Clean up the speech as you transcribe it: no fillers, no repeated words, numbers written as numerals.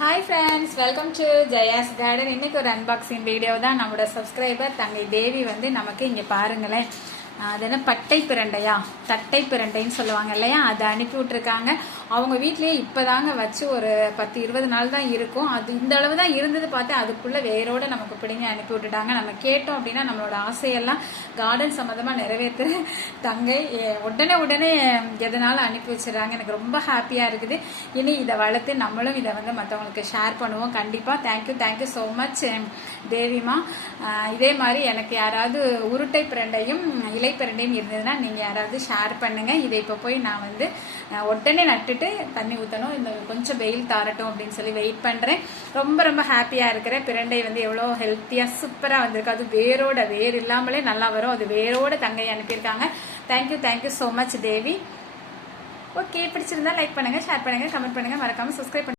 Hi friends, welcome to Jaya's garden. இன்னைக்கு ஒரு unboxing video தான். நம்மளோட சப்ஸ்கிரைபர் தங்கை தேவி வந்து நமக்கு இங்கே பாருங்களேன், அது என்ன பட்டை பிரண்டையா, தட்டை பிரண்டைன்னு சொல்லுவாங்க இல்லையா, அதை அனுப்பி விட்டுருக்காங்க. அவங்க வீட்லயே இப்போதாங்க வச்சு ஒரு 10-20 நாள் தான் இருக்கும். அது இந்த அளவு தான் இருந்தது. பார்த்து அதுக்குள்ள வேரோட நமக்கு பிடிங்க அனுப்பி விட்டுட்டாங்க. நம்ம கேட்டோம் அப்படின்னா நம்மளோட ஆசையெல்லாம் கார்டன் சம்மந்தமாக நிறைவேற்ற தங்கை உடனே எதனால அனுப்பி வச்சிடறாங்க. எனக்கு ரொம்ப ஹாப்பியாக இருக்குது. இனி இதை வளர்த்து நம்மளும் இதை வந்து மற்றவங்களுக்கு ஷேர் பண்ணுவோம் கண்டிப்பாக. தேங்க்யூ ஸோ மச் தேவிமா. இதே மாதிரி எனக்கு யாராவது உருட்டை பிரண்டையும் இலை பிரண்டையும் இருந்ததுன்னா நீங்கள் யாராவது ஷேர் பண்ணுங்கள். இதை இப்போ போய் நான் வந்து உடனே நட்டுட்டு தண்ணி ஊற்றணும். இந்த கொஞ்சம் வெயில் தாரட்டும் அப்படின்னு சொல்லி வெயிட் பண்ணுறேன். ரொம்ப ஹாப்பியாக இருக்கிறேன். பிரண்டை வந்து எவ்வளோ ஹெல்த்தியாக சூப்பராக வந்திருக்கு. அது வேர் இல்லாமலே நல்லா வரும். அது வேரோட தங்கை அனுப்பியிருக்காங்க. தேங்க்யூ ஸோ மச் தேவி. ஓகே, பிடிச்சிருந்தா லைக் பண்ணுங்கள், ஷேர் பண்ணுங்கள், கமெண்ட் பண்ணுங்கள், மறக்காமல் சப்ஸ்கிரைப் பண்ணுங்கள்.